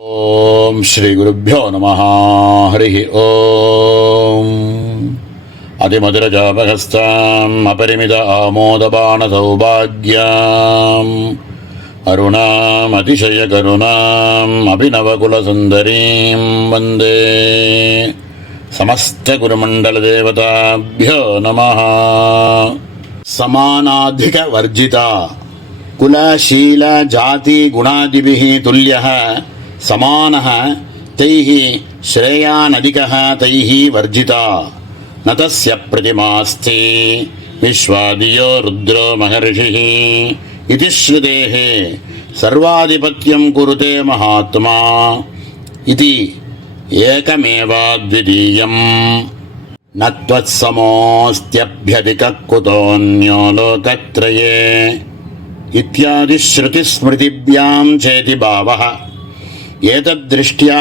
ஓம் ஸ்ரீ குருப்யோ நமः. ஹரி ஓம். அதிமதுரஜாபகஸ்தாம் அபரிமித ஆமோதபான சௌபாக்யாம் அருணாம் அதிசய கருணாம் அபிநவகுலசுந்தரீம் வந்தே சமஸ்த குருமண்டல தேவதாப்யோ நமः. சமானாதிக வர்ஜிதா குல ஷீல ஜாதி குணாதிபிஹ துல்யஹ சமானஹ தைஹ ஸ்ரேயானதிகஹ தைஹ வர்ஜிதா ந தஸ்ய பிரதிமாஸ்தி விஸ்வாதியோ ருத்ரோ மஹர்ஷிஹ இதி ஸ்ருதேஹ சர்வாதிபத்யம் குருதே மகாத்மா இதி ஏகமேவாத்விதீயம் ந த்வத்சமோஸ்த்யப்யதிகः குதோன்யோ லோகத்ரயே இத்யாதி ஸ்ருதி ஸ்மிருதிப்யாம் சேதி பாவः ஏதத்ருஷ்ட்யா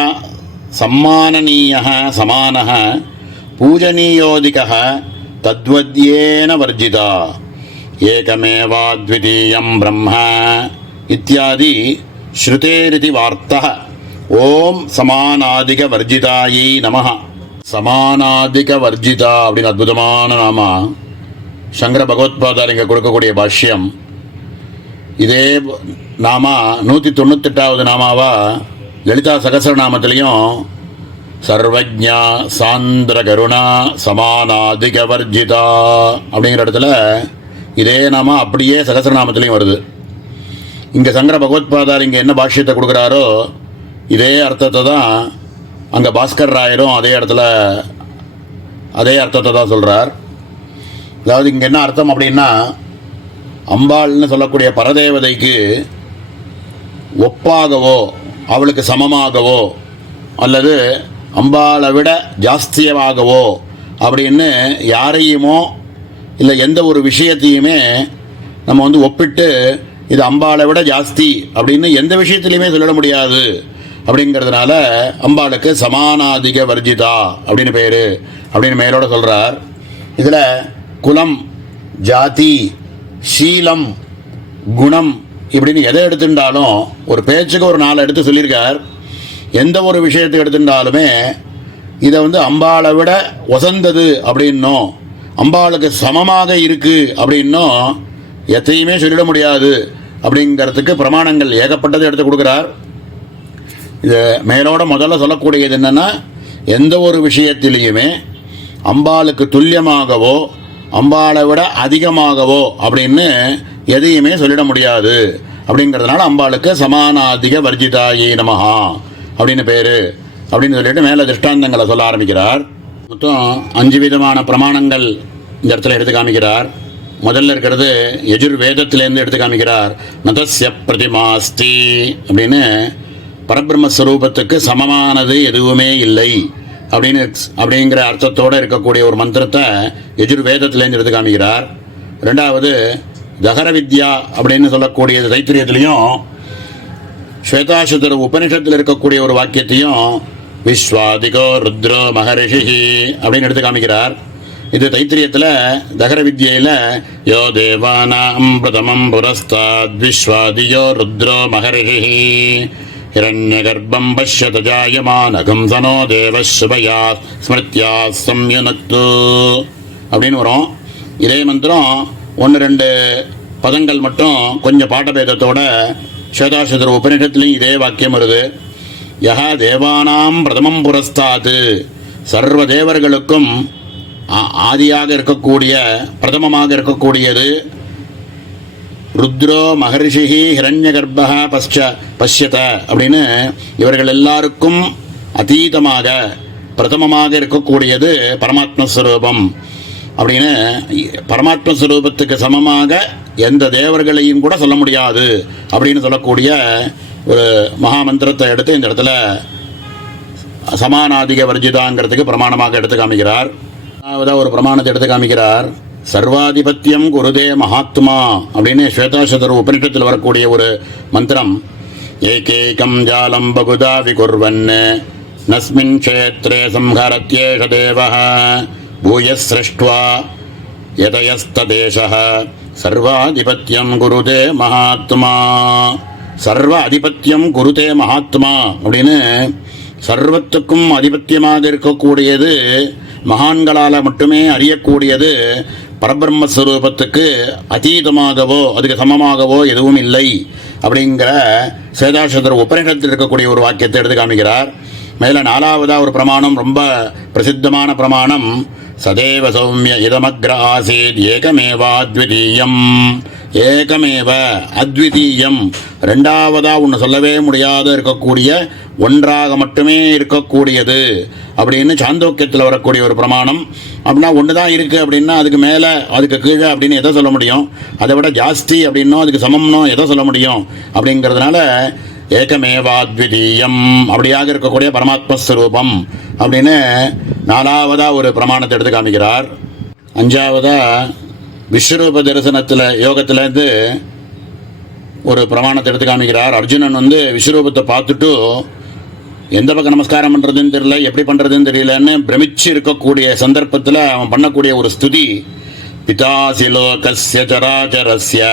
சம்மானனீயः சமானः பூஜனீயோதிகः தத்வத்யேன வர்ஜிதா ஏகமேவாத்விதீயம் பிரம்ம இத்யாதி ஸ்ருதேரிதி வார்த்தः. ஓம் சமானாதிக வர்ஜிதாயை நமः. சமானாதிக வர்ஜிதா அப்படின்னு அற்புதமான நாமா சங்கர பகவத்பாதார் இங்கே கொடுக்கக்கூடிய பாஷ்யம். இதே நாமா 198வது நாமாவா லலிதா சகசரநாமத்திலையும் சர்வஜ்ஞா சாந்திர கருணா சமானாதிக வர்ஜிதா அப்படிங்கிற இடத்துல இதே நாமா அப்படியே சகசரநாமத்திலையும் வருது. இங்கே சங்கர பகவத்பாதார் இங்கே என்ன பாஷ்யத்தை கொடுக்குறாரோ இதே அர்த்தத்தை தான் அங்கே பாஸ்கர் ராயரும் அதே இடத்துல அதே அர்த்தத்தை தான் சொல்கிறார். அதாவது இங்கே என்ன அர்த்தம் அப்படின்னா, அம்பாள்னு சொல்லக்கூடிய பரதேவதைக்கு ஒப்பாகவோ அவளுக்கு சமமாகவோ அல்லது அம்பாளை விட ஜாஸ்தியமாகவோ அப்படின்னு யாரையுமோ இல்லை எந்த ஒரு விஷயத்தையுமே நம்ம ஒப்பிட்டு இது அம்பாளை விட ஜாஸ்தி அப்படின்னு எந்த விஷயத்துலையுமே சொல்லிட முடியாது. அப்படிங்கிறதுனால அம்பாளுக்கு சமானாதிக வர்ஜிதா அப்படின்னு பேர் அப்படின்னு மேலோட சொல்கிறார். இதில் குலம், ஜாதி, ஷீலம், குணம் இப்படின்னு எதை எடுத்துட்டாலும் ஒரு பேச்சுக்கு ஒரு 4 எடுத்து சொல்லியிருக்கார். எந்த ஒரு விஷயத்தை எடுத்துட்டாலுமே இதை அம்பாளை விட உசந்தது அப்படின்னும் அம்பாளுக்கு சமமாக இருக்குது அப்படின்னும் எத்தையுமே சொல்லிட முடியாது அப்படிங்கிறதுக்கு பிரமாணங்கள் ஏகப்பட்டதை எடுத்து கொடுக்குறார். இது மேலோட முதல்ல சொல்லக்கூடியது என்னென்னா, எந்த ஒரு விஷயத்திலையுமே அம்பாளுக்கு துல்லியமாகவோ அம்பாளை விட அதிகமாகவோ அப்படின்னு எதையுமே சொல்லிட முடியாது. அப்படிங்கிறதுனால அம்பாளுக்கு சமானாதிக வர்ஜிதாயை நமஹா அப்படின்னு பேர் அப்படின்னு சொல்லிட்டு மேலே திருஷ்டாந்தங்களை சொல்ல ஆரம்பிக்கிறார். மொத்தம் 5 விதமான பிரமாணங்கள் இந்த இடத்துல எடுத்து காமிக்கிறார். முதல்ல இருக்கிறது யஜுர்வேதத்திலேருந்து எடுத்து காமிக்கிறார். நதஸ்ய பிரதிமாஸ்தி அப்படின்னு பரபிரம்மஸ்வரூபத்துக்கு சமமானது எதுவுமே இல்லை அப்படிங்கிற அர்த்தத்தோடு இருக்கக்கூடிய ஒரு மந்திரத்தை யஜுர்வேதத்திலேருந்து எடுத்து காமிக்கிறார். ரெண்டாவது தகர வித்யா அப்படின்னு சொல்லக்கூடியது தைத்திரியத்திலையும் ஸ்வேதாசுதர உபனிஷத்தில் இருக்கக்கூடிய ஒரு வாக்கியத்தையும் விஸ்வாதிகோ ருத்ரோ மஹர்ஷி அப்படின்னு எடுத்து காமிக்கிறார். இது தைத்திரியத்தில் தகர வித்யையில் யோ தேவானாம் பிரதமம் புரஸ்தாத் விஸ்வாதியோ ருத்ரோ மஹர்ஷி ஹிரண்யகர்ப்பம் பஷ்யத ஜாயமானகம் சனோ தேவசுபயா ஸ்மிருத்யா சம்யுனக்து அப்படின்னு வரும். இதே மந்திரம் 1-2 பதங்கள் மட்டும் கொஞ்சம் பாட்டபேதத்தோட ஸ்வேதாசுதர உபனிஷத்துலையும் இதே வாக்கியம் வருது. யஹா தேவானாம் பிரதமம் புரஸ்தாது சர்வ தேவர்களுக்கும் ஆதியாக இருக்கக்கூடிய பிரதமமாக இருக்கக்கூடியது ருத்ரோ மஹர்ஷி ஹிரண்யகர்ப்ப பஷ்யத அப்படின்னு இவர்கள் எல்லாருக்கும் அதீதமாக பிரதமமாக இருக்கக்கூடியது பரமாத்மஸ்வரூபம் அப்படின்னு பரமாத்மஸ்வரூபத்துக்கு சமமாக எந்த தேவர்களையும் கூட சொல்ல முடியாது அப்படின்னு சொல்லக்கூடிய ஒரு மகாமந்திரத்தை எடுத்து இந்த இடத்துல சமானாதிக வர்ஜிதாங்கிறதுக்கு பிரமாணமாக எடுத்து காமிக்கிறார். அதாவது ஒரு பிரமாணத்தை எடுத்து காமிக்கிறார். சர்வாதிபத்தியம் குருதே மகாத்மா அப்படின்னு ஸ்வேதாசுதர உபனிஷத்தில் வரக்கூடிய ஒரு மந்திரம். ஏகேகம் ஜாலம் பகுதா விகுர்வன் நஸ்மின் க்ஷேத்ரே சம்ஹரத்யேஷ தேவः பூயஸ்ருஷ்ட்வா யதயஸ்ததேசः சர்வாதிபத்தியம் குருதே மகாத்மா சர்வ அதிபத்தியம் குருதே மகாத்மா அப்படின்னு சர்வத்துக்கும் அதிபத்தியமாக இருக்கக்கூடியது, மகான்களால் மட்டுமே அறியக்கூடியது, பரபிரம்மஸ்வரூபத்துக்கு அதீதமாகவோ அதுக்கு சமமாகவோ எதுவும் இல்லை அப்படிங்கிற சேதாசதர் உபநிஷத்தில் இருக்கக்கூடிய ஒரு வாக்கியத்தை எடுத்து காமிக்கிறார். மேலே நாலாவதா ஒரு பிரமாணம், ரொம்ப பிரசித்தமான பிரமாணம், சதேவ சௌமிய இதமக்ர ஆசீத் ஏகமேவா அத்விதீயம். ஏகமேவ அத்விதீயம், ரெண்டாவதா ஒன்று சொல்லவே முடியாத இருக்கக்கூடிய, ஒன்றாக மட்டுமே இருக்கக்கூடியது அப்படின்னு சாந்தோக்கியத்தில் வரக்கூடிய ஒரு பிரமாணம். அப்படின்னா ஒன்று தான் இருக்குது அப்படின்னா அதுக்கு மேலே அதுக்கு கீழே அப்படின்னு எதை சொல்ல முடியும்? அதை விட ஜாஸ்தி அப்படின்னோ அதுக்கு சமம்னோ எதை சொல்ல முடியும்? அப்படிங்கிறதுனால ஏகமேவாத்விதீயம் அப்படியாக இருக்கக்கூடிய பரமாத்மஸ்வரூபம் அப்படின்னு நாலாவதா ஒரு பிரமாணத்தை எடுத்து காமிக்கிறார். அஞ்சாவதா விஸ்வரூப தரிசனத்தில் யோகத்திலேருந்து ஒரு பிரமாணத்தை எடுத்து காமிக்கிறார். அர்ஜுனன் விஸ்வரூபத்தை பார்த்துட்டு எந்த பக்கம் நமஸ்காரம் பண்ணுறதுன்னு தெரியல, எப்படி பண்ணுறதுன்னு தெரியலன்னு பிரமிச்சு இருக்கக்கூடிய சந்தர்ப்பத்தில் அவன் பண்ணக்கூடிய ஒரு ஸ்துதி, பிதாசி லோகஸ்ய சராச்சரஸ்ய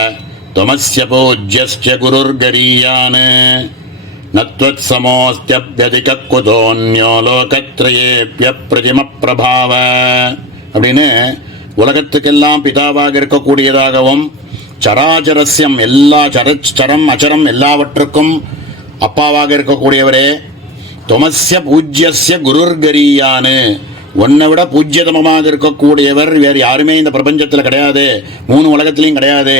त्वमस्य पूज्यस्य गुरुर्गरीयान् नत्वत् समोस्त्यभ्यधिकः कुतोऽन्यो லோகத்ரயேப்யப்ரதிமப்பிரபாவ அப்படின்னு உலகத்துக்கெல்லாம் பிதாவாக இருக்கக்கூடியதாகவும் சராச்சரஸ்யம் எல்லா சரம் அச்சரம் எல்லாவற்றுக்கும் அப்பாவாக இருக்கக்கூடியவரே, தொமஸ்ய பூஜ்யஸ்ய குருர்கரியானு உன்னை விட பூஜ்யதமமாக இருக்கக்கூடியவர் வேறு யாருமே இந்த பிரபஞ்சத்தில் கிடையாது, மூணு உலகத்திலையும் கிடையாது.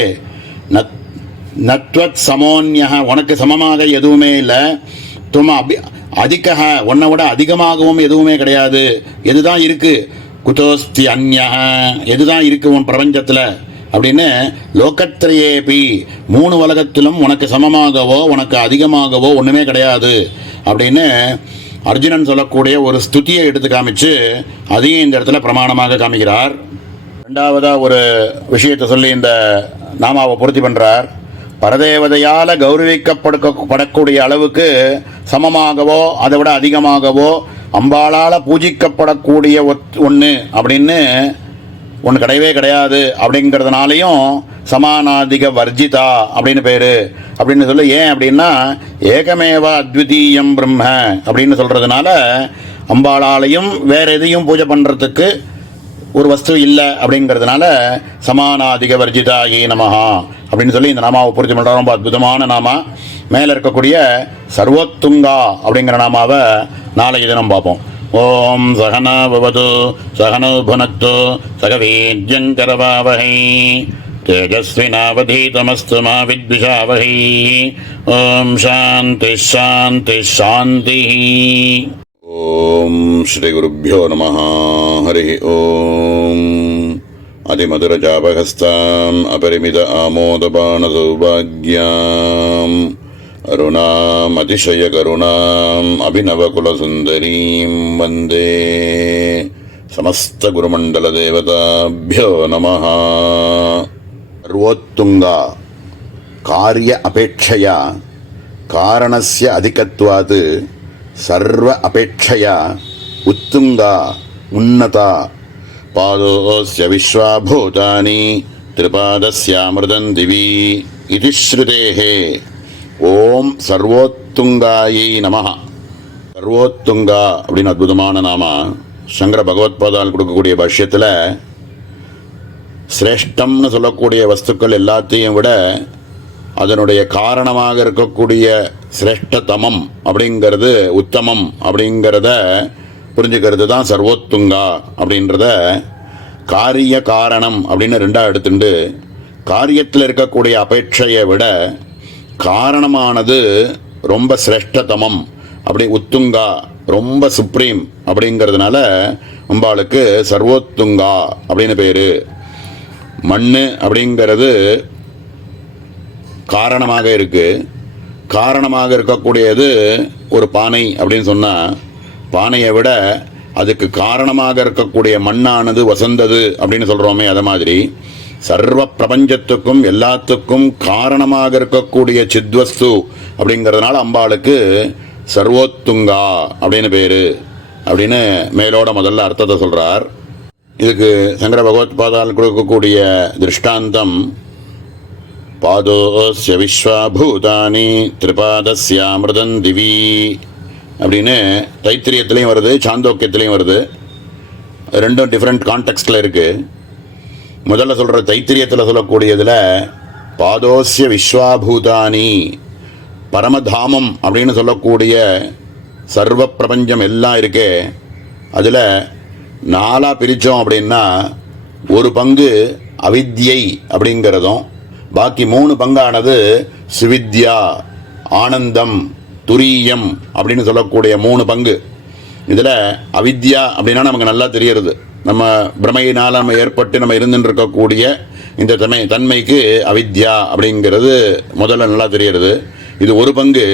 நத்வத் சமோன்யா உனக்கு சமமாக எதுவுமே இல்லை, தும அதிக உன்னை விட அதிகமாகவும் எதுவுமே கிடையாது. எதுதான் இருக்கு? குதோஸ்தி அந்யா எதுதான் இருக்கு உன் பிரபஞ்சத்தில் அப்படின்னு லோகத்ரயேபி மூணு உலகத்திலும் உனக்கு சமமாகவோ உனக்கு அதிகமாகவோ ஒன்றுமே கிடையாது அப்படின்னு அர்ஜுனன் சொல்லக்கூடிய ஒரு ஸ்துதியை எடுத்து காமிச்சு அதையும் இந்த இடத்துல பிரமாணமாக காமிக்கிறார். ரெண்டாவதா ஒரு விஷயத்தை சொல்லி இந்த நாமாவை பூர்த்தி பண்ணுறார். பரதேவதையால் கௌரவிக்கப்படக்கூடிய அளவுக்கு சமமாகவோ அதை விட அதிகமாகவோ அம்பாளால் பூஜிக்கப்படக்கூடிய ஒன்று அப்படின்னு ஒன்று கிடையவே கிடையாது. அப்படிங்கிறதுனாலையும் சமானாதிக வர்ஜிதா அப்படின்னு பேர் அப்படின்னு சொல்லி, ஏன் அப்படின்னா ஏகமேவ அத்விதீயம் பிரம்ம அப்படின்னு சொல்கிறதுனால அம்பாளாலையும் வேற எதையும் பூஜை பண்ணுறதுக்கு ஒரு வஸ்து இல்லை. அப்படிங்கிறதுனால சமானாதிக வர்ஜிதாயி நமஹா அப்படின்னு சொல்லி இந்த நாமாவை பூர்த்தி பண்ணுற ரொம்ப அற்புதமான நாமா. மேலே இருக்கக்கூடிய சர்வோத்துங்கா அப்படிங்கிற நாமாவை நாளைக்கு தினம் பார்ப்போம். ஓம் சகனா பவது சகனோ புனக்து சகவீர்யங்கரவாவஹை தேஜஸ்வினாவதீதமஸ்து மா வித்விஷாவஹை. ஓம் சாந்தி சாந்தி சாந்தி. ஓம் ஸ்ரீ குருभ्यो நமः. ஹரி ஓம். அதிமதுரஜாபஹஸ்தாம் அபரிமித ஆமோதபான சௌபாக்யாம் அருணாம் அதிசய கருணாம் அபிநவகுலசுந்தரீம் வந்தே. சமஸ்த குருமண்டல தேவதாभ्यो நமः. சர்வோத்துங்கா காரிய அபேட்சையா காரணஸ்ய அதிகத்வாத் சர்வ அபேட்சையா உத்துங்கா உன்னதா பாதோஸ்ய விஸ்வாபூதானி திரிபாதஸ்யாமிருதம் திவி இதி ஸ்ருதேஹே. ஓம் சர்வோத்துங்காயை நமஹ. சர்வோத்துங்கா அப்படின்னு அற்புதமான நாமா. சங்கர பகவத்பாதால் கொடுக்கக்கூடிய பாஷ்யத்தில் சிரேஷ்டம்னு சொல்லக்கூடிய வஸ்துக்கள் எல்லாத்தையும் விட அதனுடைய காரணமாக இருக்கக்கூடிய சிரேஷ்டதமம் அப்படிங்கிறது உத்தமம் அப்படிங்கிறத புரிஞ்சுக்கிறது தான் சர்வோத்துங்கா அப்படின்றத காரிய காரணம் அப்படின்னு ரெண்டாக எடுத்துட்டு காரியத்தில் இருக்கக்கூடிய அபேட்சையை விட காரணமானது ரொம்ப சிரேஷ்டதமம் அப்படி உத்துங்கா ரொம்ப சுப்ரீம் அப்படிங்கிறதுனால அம்பாளுக்கு சர்வோத்துங்கா அப்படின்னு பேர். மண் அப்படிங்கிறது காரணமாக இருக்குது. காரணமாக இருக்கக்கூடியது ஒரு பானை அப்படின்னு சொன்னால் பானையை விட அதுக்கு காரணமாக இருக்கக்கூடிய மண்ணானது வசந்தது அப்படின்னு சொல்கிறோமே, அதை மாதிரி சர்வ பிரபஞ்சத்துக்கும் எல்லாத்துக்கும் காரணமாக இருக்கக்கூடிய சித்வஸ்து அப்படிங்கிறதுனால அம்பாளுக்கு சர்வோத்துங்கா அப்படின்னு பேர் அப்படின்னு மேலோட முதல்ல அர்த்தத்தை சொல்கிறார். இதுக்கு சங்கர பகவத்பாதால் கொடுக்கக்கூடிய திருஷ்டாந்தம் பாதோஸ்ய விஸ்வாபூதானி திரிபாதஸ்யாமிருதம் திவி அப்படின்னு தைத்திரியத்திலையும் வருது, சாந்தோக்கியத்திலையும் வருது. ரெண்டும் டிஃப்ரெண்ட் கான்டெக்ஸ்டில் இருக்குது. முதல்ல சொல்கிற தைத்திரியத்தில் சொல்லக்கூடியதில் பாதோஸ்ய விஸ்வாபூதானி, பரமதாமம் அப்படின்னு சொல்லக்கூடிய சர்வ பிரபஞ்சம் எல்லாம் இருக்கே, அதில் 4 பிரித்தோம் அப்படின்னா ஒரு பங்கு அவித்யை அப்படிங்கிறதும், பாக்கி 3 பங்கானது சுவித்யா, ஆனந்தம், துரியம் அப்படின்னு சொல்லக்கூடிய 3 பங்கு. இதில் அவித்யா அப்படின்னா நமக்கு நல்லா தெரியறது, நம்ம பிரமையினால் நம்ம ஏற்பட்டு நம்ம இருந்துட்டு இருக்கக்கூடிய இந்த தன்மைக்கு அவித்யா அப்படிங்கிறது முதல்ல நல்லா தெரியறது. இது ஒரு பங்கு.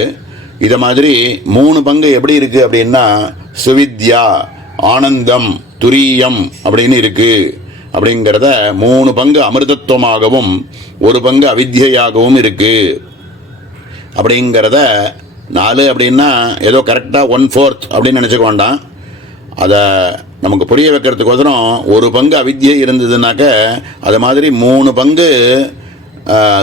இதை மாதிரி 3 பங்கு எப்படி இருக்குது அப்படின்னா சுவித்யா, ஆனந்தம், துரியம் அப்படின்னு இருக்குது. அப்படிங்கிறத 3 பங்கு அமிர்தத்துவமாகவும் 1 பங்கு அவித்யாகவும் இருக்குது. அப்படிங்கிறத 4 அப்படின்னா ஏதோ கரெக்டாக 1/4 அப்படின்னு நினச்சிக்க வேண்டாம். அதை நமக்கு புரிய வைக்கிறதுக்கோசரம் 1 பங்கு அவித்யை இருந்ததுனாக்க அது மாதிரி 3 பங்கு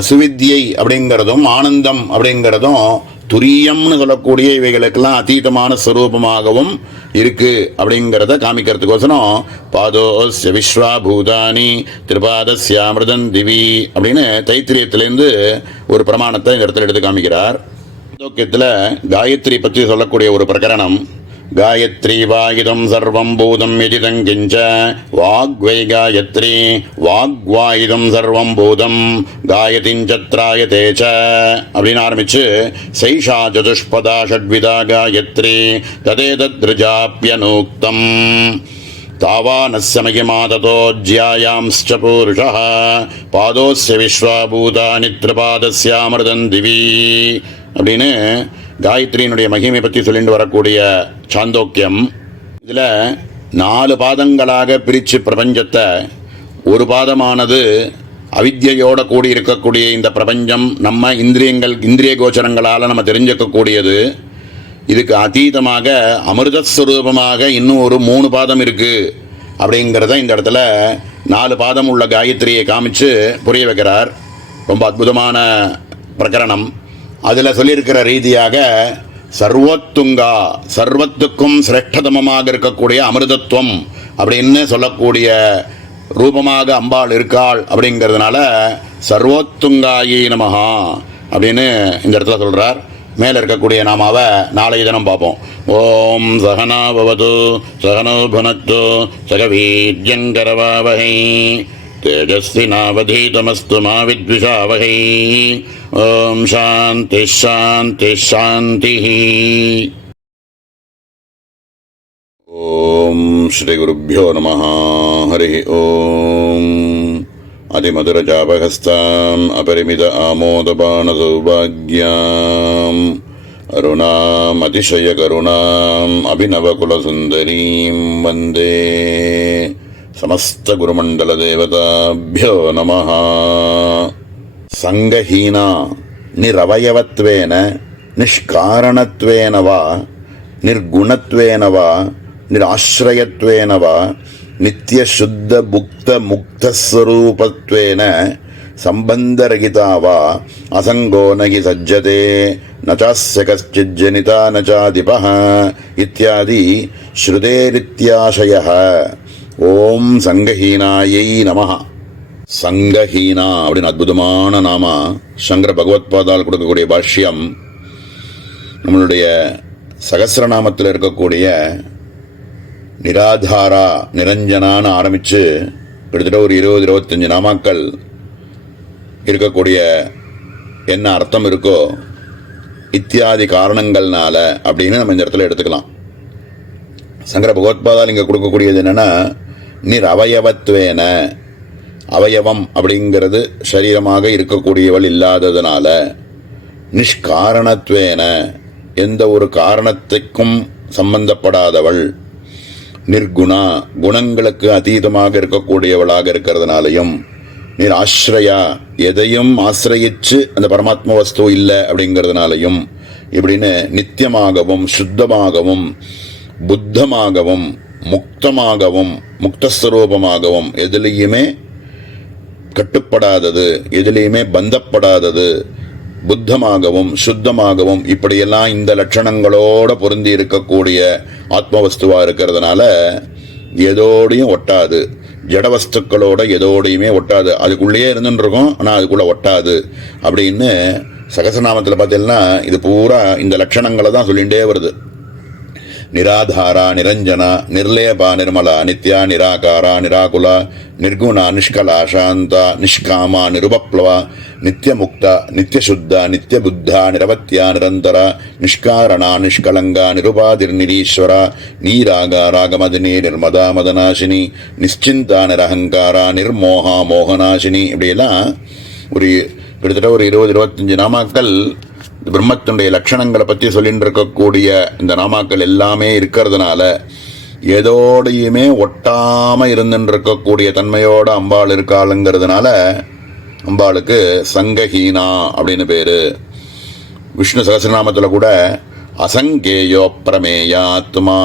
சுவித்யை அப்படிங்கிறதும் ஆனந்தம் அப்படிங்கிறதும் துரியம்னு சொல்லக்கூடிய இவைகளுக்கெல்லாம் அதீதமான ஸ்வரூபமாகவும் இருக்கு அப்படிங்கிறத காமிக்கிறதுக்கோசரம் பாதோஸ்ய விஸ்வாபூதானி திரிபாதஸ்யாமிருதம் திவி அப்படின்னு தைத்திரியத்திலேருந்து ஒரு பிரமாணத்தை இந்த இடத்துல எடுத்து காமிக்கிறார். சாந்தோக்கியத்தில் காயத்ரி பற்றி சொல்லக்கூடிய ஒரு பிரகரணம். காயத்ரி வாயுதம் சர்வம் பூதம் யஜிதம் கிஞ்ச வாக்வை காயத்ரி வாக்வாயுதம் சர்வம் பூதம் காயதிஞ்சத்ராயதே ச அப்படின்னு ஆரம்பிச்சு சைஷா சதுஷ்பதா ஷட்விதா காயத்ரி ததேதத்ருஜாப்யனூக்தம் தாவானஸ்ய மகிமா ததோஜ்யாயாம்ஸ்ச பூருஷः பாதோஸ்ய விஸ்வாபூதானி த்ரிபாதஸ்யாமிருதம் திவி அப்படின்னு காயத்ரியினுடைய மகிமை பற்றி சொல்லிட்டு வரக்கூடிய சாந்தோக்கியம். இதில் 4 பாதங்களாக பிரித்து பிரபஞ்சத்தை, ஒரு பாதமானது அவித்யோடு கூடி இருக்கக்கூடிய இந்த பிரபஞ்சம் நம்ம இந்திரிய கோச்சரங்களால் நம்ம தெரிஞ்சுக்கக்கூடியது. இதுக்கு அதீதமாக அமிர்தஸ்வரூபமாக இன்னும் ஒரு 3 பாதம் இருக்குது அப்படிங்கிறத இந்த இடத்துல 4 பாதம் உள்ள காயத்ரியை காமிச்சு புரிய வைக்கிறார். ரொம்ப அற்புதமான பிரகரணம். அதில் சொல்லியிருக்கிற ரீதியாக சர்வோத்துங்கா, சர்வத்துக்கும் சிரேஷ்டதமமாக இருக்கக்கூடிய அமிர்தத்துவம் அப்படின்னு சொல்லக்கூடிய ரூபமாக அம்பாள் இருக்காள். அப்படிங்கிறதுனால சர்வோத்துங்காயி நமஹா அப்படின்னு இந்த இடத்துல சொல்கிறார். மேலே இருக்கக்கூடிய நாமாவை நாளைய தினம் பார்ப்போம். ஓம் சகனா பவது சகனோ புனக்து சகவீர்யங்கரவாவஹை தேஜஸ்வினாவதீதமஸ்து மா வித்விஷாவஹை. ஓம் சாந்தி சாந்தி சாந்தி. ஓம் ஸ்ரீ குருभ्यो நமः. ஹரி ஓம். அதிமதுரஜாபஹஸ்தாம் அபரிமித ஆமோதபான சௌபாக்யாம் அருணாம் அதிசய கருணாம் அபிநவகுலசுந்தரீம் வந்தே. சமஸ்த குருமண்டல தேவதாभ्यो நமः. சங்கஹீனா நிரவயவத்வேன நிஷ்காரணத்வேன வா நிர்குணத்வேன வா நிராஸ்ரயத்வேன வா நித்திய சுத்த புக்த முக்தஸ்வரூபத்வேன சம்பந்தரகிதா வா அசங்கோ நகி சஜ்ஜதே நச்சாஸ்ய கஷ்டித் ஜனிதா நச்சாதிபஹ இத்யாதி ஸ்ருதேரித்யாசயः. ஓம் சங்கஹீனாயை நமஹ. சங்கஹீனா அப்படின்னு அற்புதமான நாம சங்கர பகவத்பாதால் கொடுக்கக்கூடிய பாஷ்யம். நம்மளுடைய சகஸ்ரநாமத்தில் இருக்கக்கூடிய நிராதாரா நிரஞ்சனான்னு ஆரம்பித்து கிட்டத்தட்ட ஒரு 20-25 நாமாக்கள் இருக்கக்கூடிய என்ன அர்த்தம் இருக்கோ இத்தியாதி காரணங்கள்னால அப்படின்னு நம்ம இந்த இடத்துல எடுத்துக்கலாம். சங்கர பகவத்பாதால் இங்கே கொடுக்கக்கூடியது என்னென்னா நிரவயவத்வேன, அவயவம் அப்படிங்கிறது சரீரமாக இருக்கக்கூடியவள் இல்லாததுனால, நிஷ்காரணத்வேன எந்த ஒரு காரணத்துக்கும் சம்பந்தப்படாதவள், நிர்குணா குணங்களுக்கு அதீதமாக இருக்கக்கூடியவளாக இருக்கிறதுனாலையும், நிராஸ்ரயா எதையும் ஆசிரயிச்சு அந்த பரமாத்ம வஸ்து இல்லை அப்படிங்கிறதுனாலையும், இப்படின்னு நித்தியமாகவும் சுத்தமாகவும் புத்தமாகவும் முக்தமாகவும் முக்தஸ்வரூபமாகவும் எதுலேயுமே கட்டுப்படாதது, எதிலையுமே பந்தப்படாதது, புத்தமாகவும் சுத்தமாகவும் இப்படியெல்லாம் இந்த லட்சணங்களோட பொருந்தி இருக்கக்கூடிய ஆத்மவஸ்துவா இருக்கிறதுனால எதோடையும் ஒட்டாது, ஜடவஸ்துக்களோட எதோடையுமே ஒட்டாது. அதுக்குள்ளேயே இருந்துட்டு இருக்கும், ஆனால் அதுக்குள்ள ஒட்டாது அப்படின்னு சகசநாமத்தில் பார்த்தீங்கன்னா இது பூரா இந்த லட்சணங்களை தான் சொல்லிகிட்டே வருது. நிராதாரா நிரஞ்சனா நிர்லேபா நிர்மலா நித்யா நிராகாரா நிராகுலா நிர்குணா நிஷ்கலா சாந்தா நிஷ்காமா நிருபப்ளவா நித்யமுக்தா நித்யசுத்தா நித்யபுத்தா நிரவத்யா நிரந்தரா நிஷ்காரணா நிஷ்கலங்கா நிருபாதிர்நிரீஸ்வரா நீராகா ராகமதினி நிர்மதா மதநாசினி நிಶ್ಚಿಂತಾ நிரஹங்காரா நிர்மோகா மோகநாசினி இப்படியெல்லாம் ஒரு கிட்டத்தட்ட ஒரு 20-25 நாமாக்கள் பிரம்மத்தினுடைய லட்சணங்களை பற்றி சொல்லிட்டு இருக்கக்கூடிய இந்த நாமாக்கள் எல்லாமே இருக்கிறதுனால எதோடையுமே ஒட்டாமல் இருந்துட்டு இருக்கக்கூடிய தன்மையோட அம்பாள் இருக்காளுங்கிறதுனால அம்பாளுக்கு சங்கஹீனா அப்படின்னு பேர். விஷ்ணு சகசிரநாமத்தில் கூட அசங்கேயோ பிரமேயாத்மா,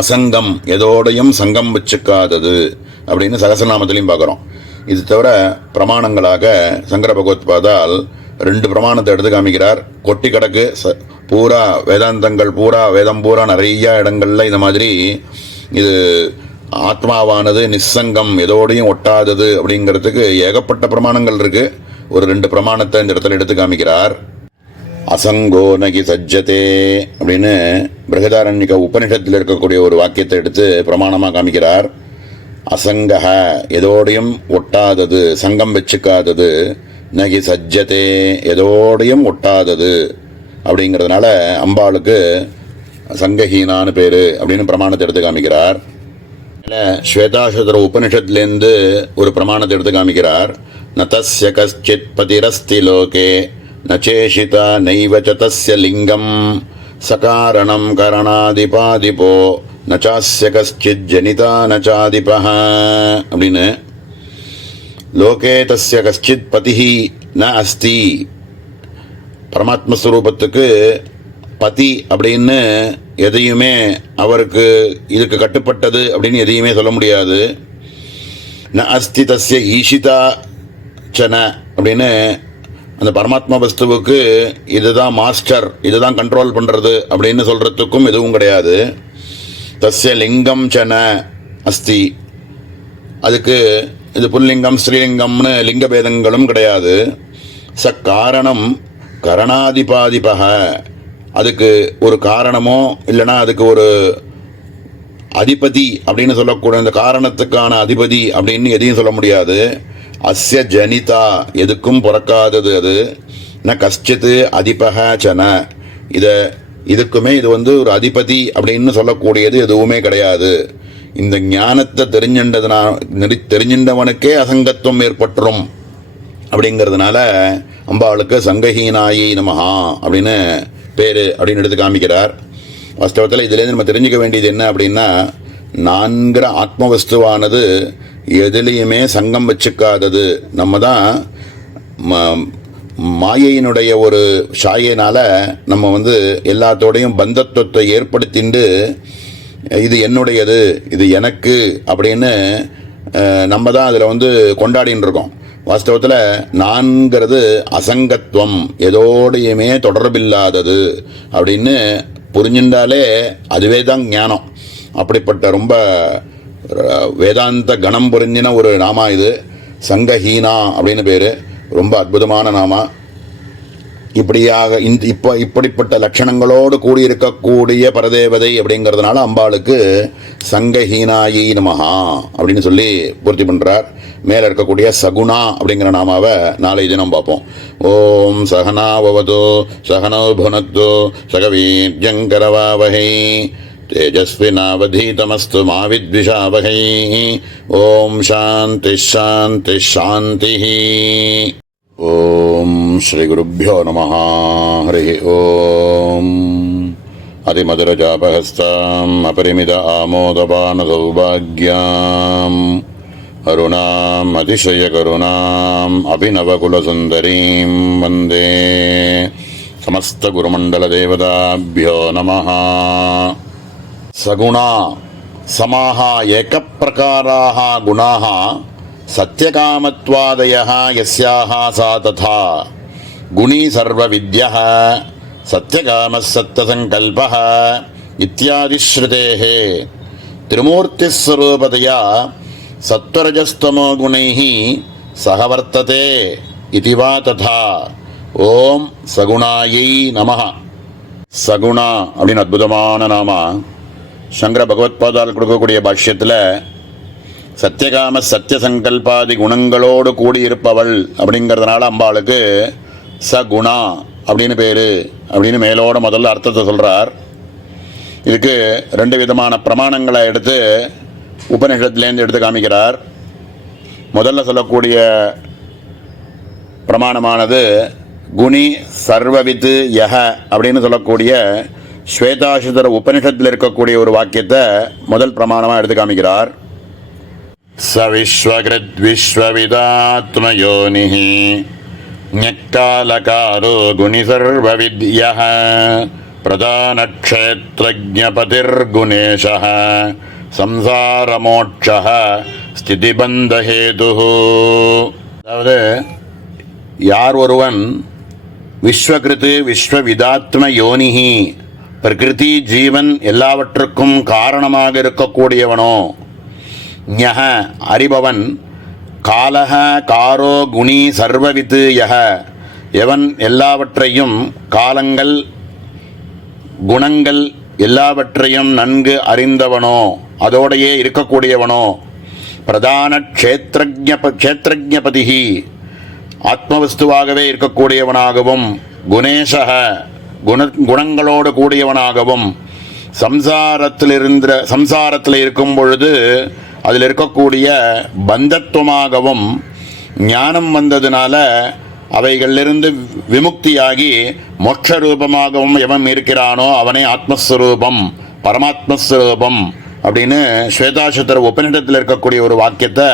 அசங்கம் எதோடையும் சங்கம் வச்சுக்காதது அப்படின்னு சகசிரநாமத்திலையும் பார்க்குறோம். இது தவிர பிரமாணங்களாக சங்கர பகவத்பாதால் 2 பிரமாணத்தை எடுத்து காமிக்கிறார். கொட்டி கிடக்கு பூரா வேதாந்தங்கள் பூரா வேதம் பூரா நிறைய இடங்கள்ல இந்த மாதிரி இது ஆத்மாவானது நிஸ்ஸங்கம் எதோடையும் ஒட்டாதது அப்படிங்கிறதுக்கு ஏகப்பட்ட பிரமாணங்கள் இருக்கு. ஒரு 2 பிரமாணத்தை இந்த இடத்துல எடுத்து காமிக்கிறார். அசங்கோ நகி சஜ்ஜதே அப்படின்னு பிருகதாரண்யக உபனிஷத்தில் இருக்கக்கூடிய ஒரு வாக்கியத்தை எடுத்து பிரமாணமாக காமிக்கிறார். அசங்கஹ எதோடையும் ஒட்டாதது, சங்கம் வச்சுக்காதது, நகி சஜ்ஜதே எதோடையும் ஒட்டாதது அப்படிங்கிறதுனால அம்பாளுக்கு சங்கஹீனான்னு பேரு அப்படின்னு பிரமாணத்தை எடுத்து காமிக்கிறார். ஸ்வேதாசதர உபனிஷத்துலேருந்து ஒரு பிரமாணத்தை எடுத்து காமிக்கிறார். ந தஸ்ய கஷ்சித் பதிரஸ்தி லோகே நச்சேஷிதா நைவ ச தஸ்ய லிங்கம் சகாரணம் கரணாதிபாதிபோ நச்சாஸ்ய கஷ்சித் ஜனிதா நச்சாதிபஹ அப்படின்னு லோகே தஸ்ய கஷ்சித் பதிஹி ந அஸ்தி. பரமாத்மஸ்வரூபத்துக்கு பதி அப்படின்னு எதையுமே அவருக்கு இதுக்கு கட்டுப்பட்டது அப்படின்னு எதையுமே சொல்ல முடியாது. ந அஸ்தி தஸ்ய ஈஷிதா சன அப்படின்னு அந்த பரமாத்மா வஸ்துவுக்கு இதுதான் மாஸ்டர், இதுதான் கண்ட்ரோல் பண்ணுறது அப்படின்னு சொல்கிறதுக்கும் எதுவும் கிடையாது. தஸ்ய லிங்கம் சன அஸ்தி, அதுக்கு இது புல்லிங்கம் ஸ்ரீலிங்கம்னு லிங்க பேதங்களும் கிடையாது. ச காரணம் கரணாதிபாதிபக, அதுக்கு ஒரு காரணமோ இல்லைனா அதுக்கு ஒரு அதிபதி அப்படின்னு சொல்லக்கூடிய அந்த காரணத்துக்கான அதிபதி அப்படின்னு எதையும் சொல்ல முடியாது. அஸ்ய ஜனிதா எதுக்கும் பிறக்காதது அது. ந கஷ்டித்து அதிபக சன, இதுக்குமே இது ஒரு அதிபதி அப்படின்னு சொல்லக்கூடியது எதுவுமே கிடையாது. இந்த ஞானத்தை தெரிஞ்சின்றவனுக்கே அசங்கத்துவம் ஏற்பட்டுரும் அப்படிங்கிறதுனால அம்பாளுக்கு சங்கஹீனாயி நமஹா அப்படின்னு பேர் அப்படின்னு எடுத்து காமிக்கிறார். வாஸ்தவத்தில் இதுலேருந்து நம்ம தெரிஞ்சுக்க வேண்டியது என்ன அப்படின்னா, நான்கிற ஆத்மவஸ்துவானது எதுலேயுமே சங்கம் வச்சுக்காதது. நம்ம தான் மாயையினுடைய ஒரு சாயினால நம்ம எல்லாத்தோடையும் பந்தத்துவத்தை ஏற்படுத்திண்டு இது என்னுடையது, இது எனக்கு அப்படின்னு நம்ம தான் அதில் கொண்டாடின்னு இருக்கோம். வாஸ்தவத்தில் நான்கிறது அசங்கத்துவம், எதோடையுமே தொடர்பில்லாதது அப்படின்னு புரிஞ்சுட்டாலே அதுவே தான் ஞானம். அப்படிப்பட்ட ரொம்ப வேதாந்த கணம் புரிஞ்சின ஒரு நாமா இது. சங்கஹீனா அப்படின்னு பேர். ரொம்ப அற்புதமான நாமா. இப்படியாக இப்படிப்பட்ட லட்சணங்களோடு கூடியிருக்கக்கூடிய பரதேவதை அப்படிங்கிறதுனால அம்பாளுக்கு சங்கஹீனாயி நமஹா அப்படின்னு சொல்லி பூர்த்தி பண்ணுறார். மேலே இருக்கக்கூடிய சகுணா அப்படிங்கிற நாமாவை நாளை தினம் பார்ப்போம். ஓம் சகனாவது சகனோ புனத்து சகவீர்யங்கரவாவஹை தேஜஸ்வினாவதீதமஸ்து மா வித்விஷாவஹை. ஓம் சாந்தி சாந்தி சாந்தி. ஓம் ஸ்ரீ குருभ्यो நமः. ஹரி ஓம். அதிமதுரஜாபஹஸ்தாம் அபரிமித ஆமோதபான சௌபாக்யாம் அருணாம் அதிசயகருணாம் அபிநவகுலசுந்தரீம் வந்தே சமஸ்தகுருமண்டலதேவதாभ्यो நமः. சகுணா சமாஹ ஏகப்பிரகாராः குணாः சத்யகாமத்வாதயः யஸ்யாஹ சா ததா குணி சர்வ வித்யः சத்யகாமः சத்யசங்கல்பः இத்யாதி ஸ்ருதேः திரிமூர்த்திஸ்வரூபதயா சத்வரஜஸ்தமோ குணைः சஹ வர்த்ததே இதி வா ததா. ஓம் சகுணாயை நமஹ. சகுணா அப்படின்னு அற்புதமான நாமா சங்கர பகவத்பாதால் கொடுக்கக்கூடிய பாஷ்யத்தில் சத்யகாம சத்யசங்கல்பாதி குணங்களோடு கூடியிருப்பவள் அப்படிங்கிறதுனால அம்பாளுக்கு சகுணா அப்படின்னு பேர் அப்படின்னு மேலோட முதல்ல அர்த்தத்தை சொல்கிறார். இதுக்கு ரெண்டு விதமான பிரமாணங்களை எடுத்து உபநிஷத்துலேருந்து எடுத்து காமிக்கிறார். முதல்ல சொல்லக்கூடிய பிரமாணமானது குணி சர்வவித்து யஹ அப்படின்னு சொல்லக்கூடிய ஸ்வேதாசுதர உபனிஷத்தில் இருக்கக்கூடிய ஒரு வாக்கியத்தை முதல் பிரமாணமாக எடுத்து காமிக்கிறார். ச விஸ்வகிருத் விஸ்வவிதாத்மயோனிஹ ஞக்காலகாரோ குணி சர்வவித்யஹ பிரதானக்ஷேத்ரஜ்ஞபதிர்குணேஷः சம்சாரமோட்சः ஸ்திதிபந்தஹேதுः. அதாவது யார் ஒருவன் விஸ்வகிருத்து விஸ்வவிதாத்ம யோனிஹி பிரகிருதி ஜீவன் எல்லாவற்றுக்கும் காரணமாக இருக்கக்கூடியவனோ ஞஹ அறிபவன் காலஹ காரோ குணி சர்வவித்து யஹ எவன் எல்லாவற்றையும் காலங்கள் குணங்கள் எல்லாவற்றையும் நன்கு அறிந்தவனோ அதோடையே இருக்கக்கூடியவனோ பிரதான க்ஷேத்ரஜ்ஞபதிஹி ஆத்மவஸ்துவாகவே இருக்கக்கூடியவனாகவும் குணேஷக குணங்களோடு கூடியவனாகவும் சம்சாரத்தில் இருக்கும் பொழுது அதில் இருக்கக்கூடிய பந்தத்துவமாகவும் ஞானம் வந்ததுனால அவைகளிலிருந்து விமுக்தியாகி மோட்ச ரூபமாகவும் எவன் இருக்கிறானோ அவனே ஆத்மஸ்வரூபம் பரமாத்மஸ்வரூபம் அப்படின்னு ஸ்வேதாசுதர உபநிஷத்தில் இருக்கக்கூடிய ஒரு வாக்கியத்தை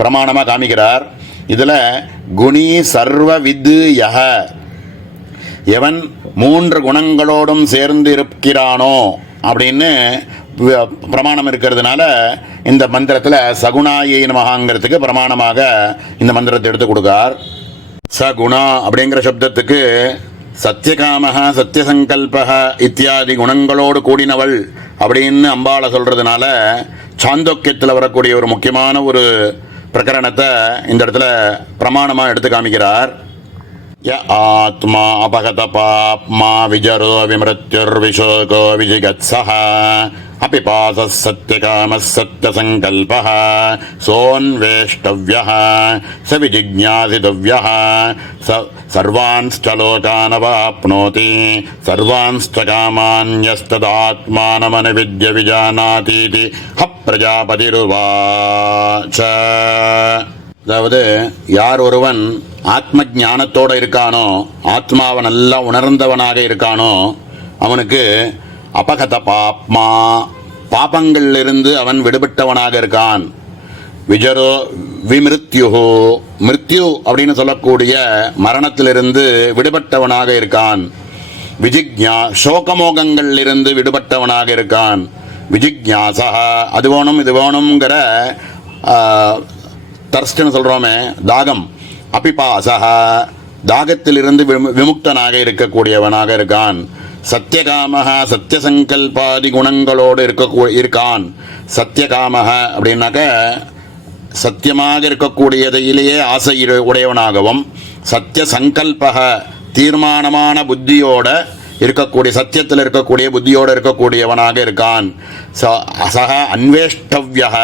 பிரமாணமாக காமிக்கிறார். இதில் குணி சர்வ வித்து யஹ எவன் மூன்று குணங்களோடும் சேர்ந்து இருக்கிறானோ அப்படின்னு பிரமாணம் இருக்கிறதுனால இந்த மந்திரத்தில் சகுணாயை நமஹாங்கிறதுக்கு பிரமாணமாக இந்த மந்திரத்தை எடுத்து கொடுக்கார். சகுணா அப்படிங்கிற சப்தத்துக்கு சத்யகாமஹ சத்யசங்கல்பஹ இத்தியாதி குணங்களோடு கூடினவள் அப்படின்னு அம்பாளை சொல்கிறதுனால சாந்தோக்கியத்தில் வரக்கூடிய ஒரு முக்கியமான ஒரு பிரகரணத்தை இந்த இடத்துல பிரமாணமாக எடுத்து காமிக்கிறார். ய ஆத்மா அபகத பாப்மா விஜரோ விமிருத்யுர்விசோகோ விஜிகத்ஸஹ அபிபாச சத்யகாம சத்யசங்கல்பஹ சோன்வேஷ்டவ்யஹ ச விஜிஜ்ஞாசிதவ்யஹ சர்வான்ஸ்ச லோகான் அவாப்னோதி சர்வான்ஸ்ச காமான்யஸ்ததாத்மானமனுவித்ய விஜானாதீதி ஹ பிரஜாபதிருவாச. அதாவது யார் ஒருவன் ஆத்ம ஞானத்தோடு இருக்கானோ ஆத்மாவை நல்லா உணர்ந்தவனாக இருக்கானோ அவனுக்கு அபகத பாப்மா பாபங்களிலிருந்து அவன் விடுபட்டவனாக இருக்கான். விஜரோ விமிருத்யுஹோ மிருத்யு அப்படின்னு சொல்லக்கூடிய மரணத்திலிருந்து விடுபட்டவனாக இருக்கான். விஜிக்ஞா சோகமோகங்களிலிருந்து விடுபட்டவனாக இருக்கான். விஜிக்ஞாசா அது வேணும் இது வேணுங்கிற தர்ஸ்ட்னு சொல்கிறோமே தாகம் அபிபாசக தாகத்திலிருந்து விமுக்தனாக இருக்கக்கூடியவனாக இருக்கான். சத்யகாமஹ சத்யசங்கல்பாதி குணங்களோடு இருக்கான். சத்யகாமஹ அப்படின்னாக்க சத்தியமாக இருக்கக்கூடியதிலேயே ஆசை உடையவனாகவும் சத்யசங்கல்பக தீர்மானமான புத்தியோட இருக்கக்கூடிய சத்தியத்தில் இருக்கக்கூடிய புத்தியோடு இருக்கக்கூடியவனாக இருக்கான். சக அன்வேஷ்டவ்யஹ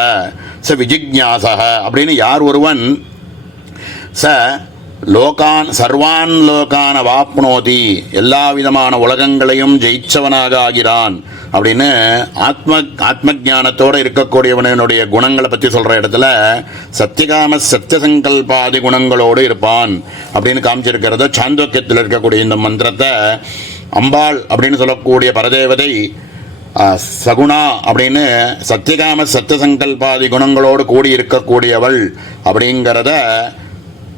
ச விஜிக்ஞாசக அப்படின்னு யார் ஒருவன் ச லோகான் சர்வான் லோகான் அவாப்னோதி எல்லா விதமான உலகங்களையும் ஜெயிச்சவனாக ஆகிறான் அப்படின்னு ஆத்ம ஞானத்தோடு இருக்கக்கூடியவனுடைய குணங்களை பற்றி சொல்கிற இடத்துல சத்யகாம சத்யசங்கல்பாதி குணங்களோடு இருப்பான் அப்படின்னு காமிச்சிருக்கிறத சாந்தோக்கியத்தில் இருக்கக்கூடிய இந்த மந்திரத்தை அம்பாள் அப்படின்னு சொல்லக்கூடிய பரதேவதை சகுணா அப்படின்னு சத்யகாம சத்யசங்கல்பாதி குணங்களோடு கூடி இருக்கக்கூடியவள் அப்படிங்கிறத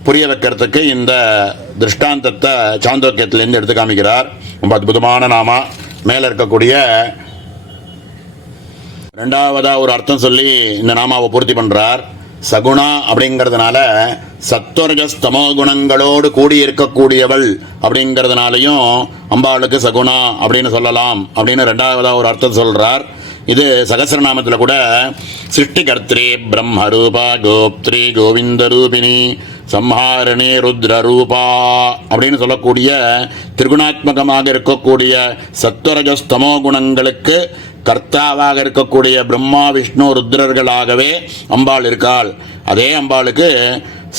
புரிய வைக்கிறதுக்கு இந்த திருஷ்டாந்தத்தை சாந்தோக்கியத்திலேருந்து எடுத்து காமிக்கிறார். ரொம்ப அற்புதமான நாமா. மேலே இருக்கக்கூடிய ரெண்டாவதாக ஒரு அர்த்தம் சொல்லி இந்த நாமாவை பூர்த்தி பண்ணுறார். சகுணா அப்படிங்கிறதுனால சத்வரஜஸ்தமோ குணங்களோடு கூடியிருக்கக்கூடியவள் அப்படிங்கிறதுனாலையும் அம்பாளுக்கு சகுணா அப்படின்னு சொல்லலாம் அப்படின்னு ரெண்டாவதாக ஒரு அர்த்தம் சொல்கிறார். இது சகசிரநாமத்தில் கூட சிருஷ்டிகர்த்ரி பிரம்மரூபா கோப்திரி கோவிந்த ரூபிணி சம்ஹாரணி ருத்ரரூபா அப்படின்னு சொல்லக்கூடிய திரிகுணாத்மகமாக இருக்கக்கூடிய சத்வரஜஸ்தமோ குணங்களுக்கு கர்த்தாவாக இருக்கக்கூடிய பிரம்மா விஷ்ணு ருத்ரர்களாகவே அம்பாள் இருக்காள். அதே அம்பாளுக்கு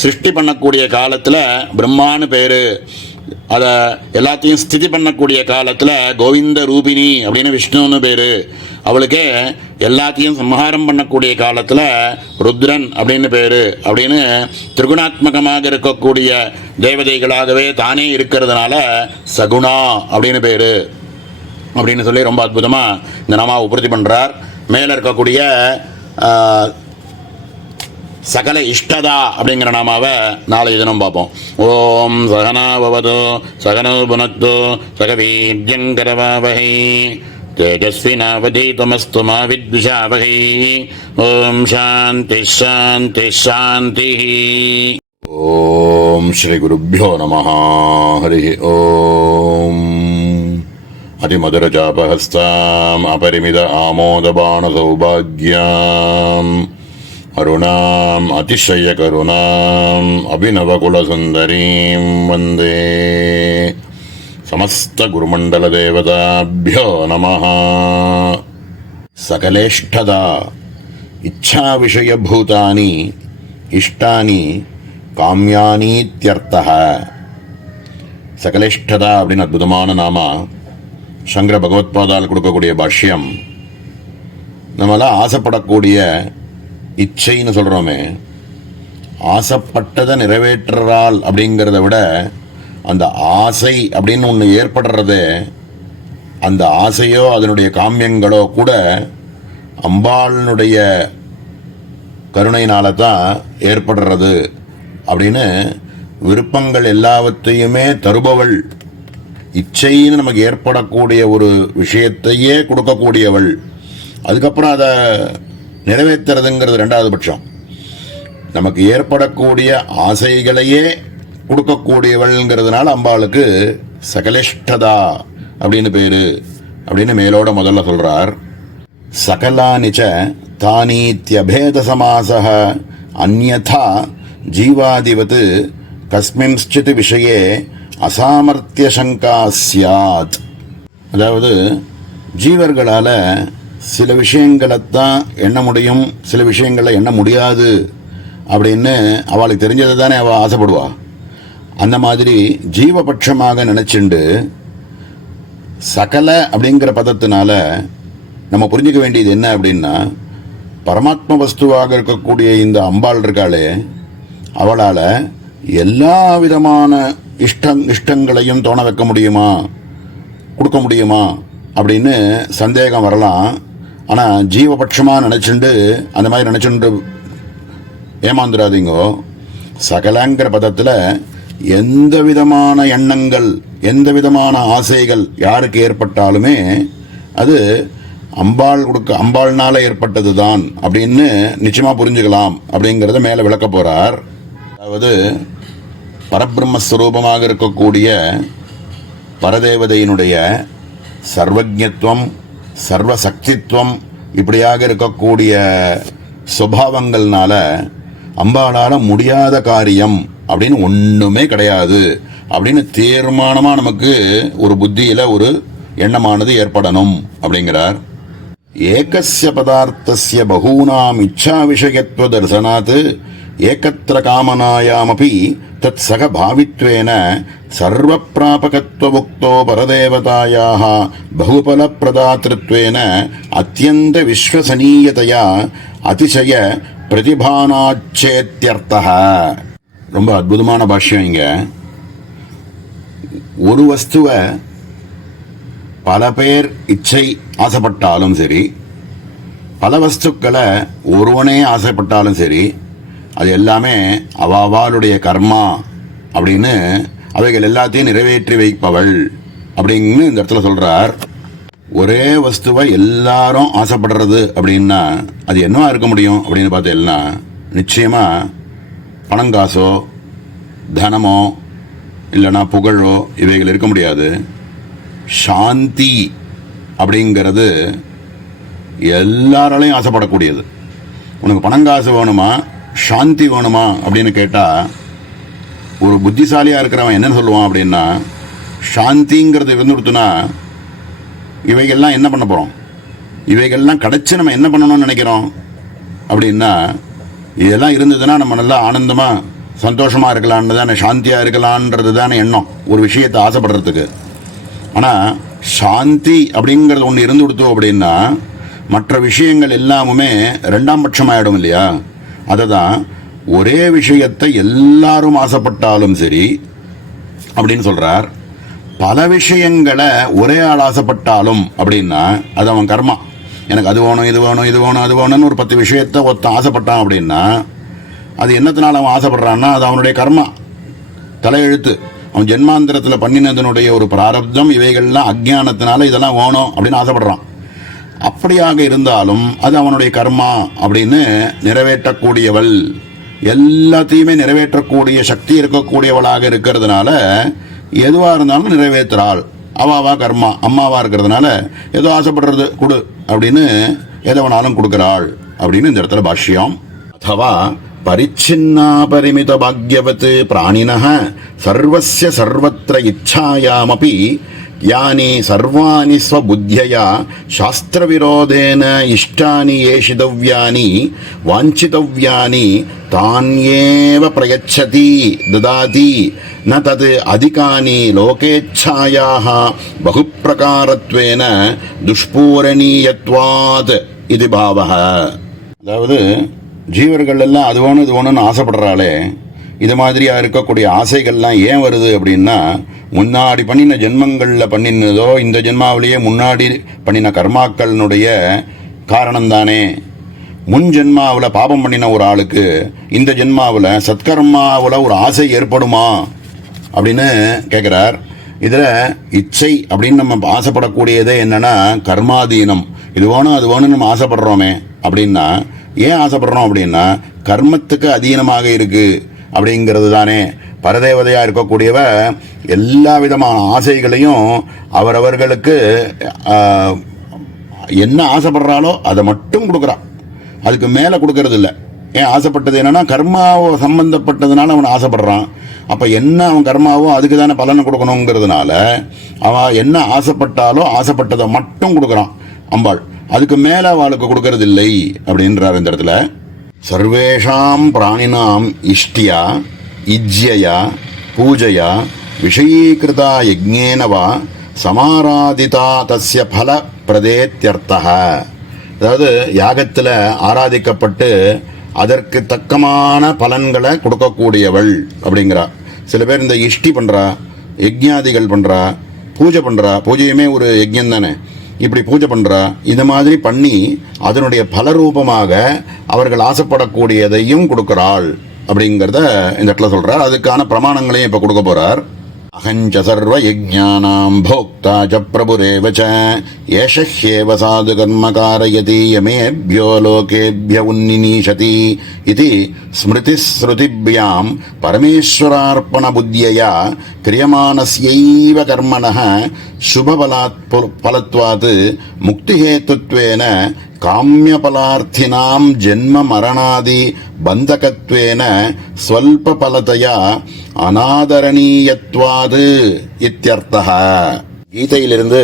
சிருஷ்டி பண்ணக்கூடிய காலத்தில் பிரம்மான்னு பேர், அதை எல்லாத்தையும் ஸ்திதி பண்ணக்கூடிய காலத்தில் கோவிந்த ரூபிணி அப்படின்னு விஷ்ணுன்னு பேர், அவளுக்கு எல்லாத்தையும் சம்ஹாரம் பண்ணக்கூடிய காலத்தில் ருத்ரன் அப்படின்னு பேர் அப்படின்னு திரிகுணாத்மகமாக இருக்கக்கூடிய தேவதைகளாகவே தானே இருக்கிறதுனால சகுணா அப்படின்னு பேர் அப்படின்னு சொல்லி ரொம்ப அற்புதமாக இந்த நாமாவை உற்பத்தி பண்ணுறார். மேலே இருக்கக்கூடிய சகல இஷ்டதா அப்படிங்கிற நாமாவை நாளை தினம் பார்ப்போம். ஓம் சகனாவது சகனோ புனக்து சகவீர்யங்கரவாவகை தேஜஸ்வினாவதீதமஸ்து மா வித்விஷாவகை. ஓம் சாந்தி சாந்தி சாந்தி. ஓம் ஸ்ரீ குருப்யோ நமः. ஹரி ஓம். அதிமதுரஜாபஹஸ்தாம் அபரிமித ஆமோதபான சௌபாக்யாம் அருணாம் அதிசய கருணாம் அபிநவகுலசுந்தரீம் வந்தே. சமஸ்த குருமண்டல தேவதாபியோ நமः. சகலேஷ்டதா இச்சா விஷயபூதானி இஷ்டானி காமியானீத்யர்த்தः. சகலேஷ்டதா அப்படின்னு அற்புதமான நாமா சங்கர பகவத்பாதால் கொடுக்கக்கூடிய பாஷ்யம். நம்மளாம் ஆசைப்படக்கூடிய இச்சைன்னு சொல்கிறோமே, ஆசைப்பட்டதை நிறைவேற்றுறாள் அப்படிங்கிறத விட அந்த ஆசை அப்படின்னு ஒன்று ஏற்படுறதே, அந்த ஆசையோ அதனுடைய காமியங்களோ கூட அம்பாளுடைய கருணையினால தான் ஏற்படுறது அப்படின்னு விருப்பங்கள் எல்லாவற்றையுமே தருபவள், இச்சைன்னு நமக்கு ஏற்படக்கூடிய ஒரு விஷயத்தையே கொடுக்கக்கூடியவள், அதுக்கப்புறம் அதை நிறைவேற்றுறதுங்கிறது ரெண்டாவது பட்சம். நமக்கு ஏற்படக்கூடிய ஆசைகளையே கொடுக்கக்கூடியவள்ங்கிறதுனால அம்பாளுக்கு சகலேஷ்டதா அப்படின்னு பேரு அப்படின்னு மேலோட முதல்ல சொல்றார். சகலானிச்ச தானீத்யபேத சமாசः அந்யதா ஜீவாதிவத் கஸ்மின்ஸ்சித் விஷயே அசாமர்த்திய சங்கா சியாத். அதாவது ஜீவர்களால் சில விஷயங்களைத்தான் எண்ண முடியும், சில விஷயங்களை எண்ண முடியாது அப்படின்னு அவளுக்கு தெரிஞ்சது தானே அவள் ஆசைப்படுவா. அந்த மாதிரி ஜீவபட்சமாக நினச்சிண்டு சகல அப்படிங்கிற பதத்தினால நம்ம புரிஞ்சுக்க வேண்டியது என்ன அப்படின்னா, பரமாத்ம வஸ்துவாக இருக்கக்கூடிய இந்த அம்பாள் இருக்காளே, அவளால் எல்லா விதமான இஷ்டங்களையும் தோண வைக்க முடியுமா, கொடுக்க முடியுமா அப்படின்னு சந்தேகம் வரலாம். ஆனால் ஜீவபட்சமாக நினச்சிண்டு அந்த மாதிரி நினச்சிண்டு ஏமாந்துடாதீங்கோ. சகலங்கிற பதத்தில் எந்த விதமான எண்ணங்கள், எந்த விதமான ஆசைகள் யாருக்கு ஏற்பட்டாலுமே அது அம்பாள்னால ஏற்பட்டது தான் அப்படின்னு நிச்சயமாக புரிஞ்சுக்கலாம் அப்படிங்கிறத மேலே விளக்க போகிறார். அதாவது பரபிரம்மஸ்வரூபமாக இருக்கக்கூடிய பரதேவதையினுடைய சர்வஜத்துவம், சர்வசக்தித்வம் இப்படியாக இருக்கக்கூடிய சுபாவங்கள்னால அம்பாளால் முடியாத காரியம் அப்படின்னு ஒன்றுமே கிடையாது அப்படின்னு தீர்மானமாக நமக்கு ஒரு புத்தியில் ஒரு எண்ணமானது ஏற்படணும் அப்படிங்கிறார். ஏகஸ்ய பதார்த்தஸ்ய பகூனாம் இச்சா விஷயத்துவ தர்சனாத் ஏகத்திர காமனாயாமபி தத் சக பாவித்வேன சர்வ பிராபகத்வமுக்தோ பரதேவதாயாः பகுபல பிரதாத்ருத்வேன அத்யந்த விஸ்வசனீயதையா அதிசய பிரதிபானாச்சேத்யர்த்தः. ரொம்ப அற்புதமான பாஷ்யம் இங்க. ஒரு வஸ்துவை பல பேர் இச்சை ஆசைப்பட்டாலும் சரி, பல வஸ்துக்களை ஒருவனே ஆசைப்பட்டாலும் சரி, அது எல்லாமே அவாவாளுடைய கர்மா அப்படின்னு அவைகள் எல்லாத்தையும் நிறைவேற்றி வைப்பவள் அப்படின்னு இந்த இடத்துல சொல்றார். ஒரே வஸ்துவை எல்லாரும் ஆசைப்படுறது அப்படின்னா அது என்னவா இருக்க முடியும் அப்படின்னு பார்த்தீங்கன்னா, நிச்சயமாக பணங்காசோ தனமோ இல்லைன்னா புகழோ இவைகள் இருக்க முடியாது. சாந்தி அப்படிங்கிறது எல்லாராலையும் ஆசைப்படக்கூடியது. உனக்கு பணங்காசு வேணுமா சாந்தி வேணுமா அப்படின்னு கேட்டால் ஒரு புத்திசாலியாக இருக்கிறவன் என்ன சொல்லுவான் அப்படின்னா, சாந்திங்கிறது இருந்துடுத்துனா இவைகள்லாம் என்ன பண்ண போகிறோம், இவைகள்லாம் கிடச்சி நம்ம என்ன பண்ணணும்னு நினைக்கிறோம் அப்படின்னா, இதெல்லாம் இருந்ததுன்னா நம்ம நல்லா ஆனந்தமாக சந்தோஷமாக இருக்கலான்னு தானே, சாந்தியாக இருக்கலான்றது தானே எண்ணம் ஒரு விஷயத்தை ஆசைப்படுறதுக்கு. ஆனால் சாந்தி அப்படிங்கிறது ஒன்று இருந்து கொடுத்தோம் அப்படின்னா மற்ற விஷயங்கள் எல்லாமுமே ரெண்டாம் பட்சமாயிடும் இல்லையா. அதை தான் ஒரே விஷயத்தை எல்லாரும் ஆசைப்பட்டாலும் சரி அப்படின்னு சொல்கிறார். பல விஷயங்களை ஒரே ஆள் ஆசைப்பட்டாலும் அப்படின்னா அது அவன் கர்மா. எனக்கு அது வேணும் இது வேணும் இது வேணும் அது வேணும்னு ஒரு 10 விஷயத்தை ஒருத்தன் ஆசைப்பட்டான் அப்படின்னா அது என்னத்தினால அவன் ஆசைப்படுறான்னா அது அவனுடைய கர்மா, தலையெழுத்து. அவன் ஜென்மாந்திரத்தில் பண்ணினதனுடைய ஒரு பிராரப்தம். இவைகள்லாம் அஜ்ஞானத்தினால இதெல்லாம் வேணும் அப்படின்னு ஆசைப்படுறான். அப்படியாக இருந்தாலும் அது அவனுடைய கர்மா அப்படின்னு நிறைவேற்றக்கூடியவள், எல்லாத்தையுமே நிறைவேற்றக்கூடிய சக்தி இருக்கக்கூடியவளாக இருக்கிறதுனால எதுவாக இருந்தாலும் நிறைவேற்றுறாள். அவாவா கர்மா அம்மாவா இருக்கிறதுனால ஏதோ ஆசைப்படுறது கொடு அப்படின்னு எதவனாலும் கொடுக்கிறாள் அப்படின்னு இந்த இடத்துல பாஷ்யம். அதவா பரிச்சின்னா பரிமித பாக்யவத் பிராணினஹ சர்வஸ்ய சர்வத்ர இச்சாயாமபி யானி சர்வாணி ஸ்வபுத்யயா சாஸ்திரவிரோதேன இஷ்டானி ஏஷிதவ்யானி வாஞ்சிதவ்யானி தான்யேவ பிரயச்சதி ததாதி ந தத் அதிகானி லோகேச்சாயாஹ பகுப்பிரகாரத்வேன துஷ்பூரணீயத்வாத் இது பாவஹ. அதாவது ஜீவர்கள் எல்லாம் அது வேணும் இது வேணும்னு ஆசைப்படுறாளே, இது மாதிரியாக இருக்கக்கூடிய ஆசைகள்லாம் ஏன் வருது அப்படின்னா முன்னாடி பண்ணின ஜென்மங்களில் பண்ணினதோ இந்த ஜென்மாவிலேயே முன்னாடி பண்ணின கர்மாக்களினுடைய காரணம்தானே. முன் ஜென்மாவில் பாபம் பண்ணின ஒரு ஆளுக்கு இந்த ஜென்மாவில் சத்கர்மாவில் ஒரு ஆசை ஏற்படுமா அப்படின்னு கேட்குறார். இதில் இச்சை அப்படின்னு நம்ம ஆசைப்படக்கூடியதே என்னென்னா கர்மாதீனம். இது வேணும் அது வேணும்னு நம்ம ஆசைப்படுறோமே அப்படின்னா ஏன் ஆசைப்படுறோம் அப்படின்னா கர்மத்துக்கு அதீனமாக இருக்குது அப்படிங்கிறது தானே. பரதேவதையாக இருக்கக்கூடியவ எல்லா விதமான ஆசைகளையும் அவரவர்களுக்கு என்ன ஆசைப்படுறாளோ அதை மட்டும் கொடுக்குறான், அதுக்கு மேலே கொடுக்கறது இல்லை. ஏன் ஆசைப்பட்டது என்னன்னா கர்மாவோ சம்பந்தப்பட்டதுனால அவன் ஆசைப்படுறான். அப்போ என்ன அவன் கர்மாவோ அதுக்கு தானே பலனை கொடுக்கணுங்கிறதுனால அவன் என்ன ஆசைப்பட்டாலோ ஆசைப்பட்டதை மட்டும் கொடுக்குறான் அம்பாள், அதுக்கு மேலே அவளுக்கு கொடுக்கறது இல்லை அப்படின்றார் இந்த இடத்துல. சர்வேஷாம் பிராணினாம் இஷ்டியா இஜ்யயா பூஜையா விஷயீகிருதா யஜ்ஞேனவா சமாராதிதா தஸ்ய பல பிரதேத்யர்த்தः. அதாவது யாகத்தில் ஆராதிக்கப்பட்டு அதற்கு தக்கமான பலன்களை கொடுக்கக்கூடியவள் அப்படிங்கிறா. சில பேர் இந்த இஷ்டி பண்ணுறா, யஜ்ஞாதிகள் பண்ணுறா, பூஜை பண்ணுறா, பூஜையுமே ஒரு யஜ்ஞம் தானே. இப்படி பூஜை பண்ணுறா, இது மாதிரி பண்ணி அதனுடைய பலரூபமாக அவர்கள் ஆசைப்படக்கூடியதையும் கொடுக்குறாள் அப்படிங்கிறத இந்த இடத்துல சொல்கிறார். அதுக்கான பிரமாணங்களையும் இப்போ கொடுக்க போகிறார். அகஞ்ச சர்வ யஜ்ஞானாம் போக்தா ச பிரபுரேவ ச ஏஷஹ்யேவ சாது கர்ம காரயதி யமேப்யோ லோகேப்ய உன்னினீஷதி இது ஸ்மிருதி ஸ்ருதிப்யாம் பரமேஸ்வரார்ப்பண புத்தியயா கிரியமானஸ்யைவ கர்மணः சுபபலாத் பலத்வாத் முக்திஹேத்துத்வேன காமியபலார்த்தினாம் ஜென்ம மரணாதி பந்தகத்வேன ஸ்வல்ப பலதயா அநாதரணீயத்வாது இத்யர்த்தः. கீதையிலிருந்து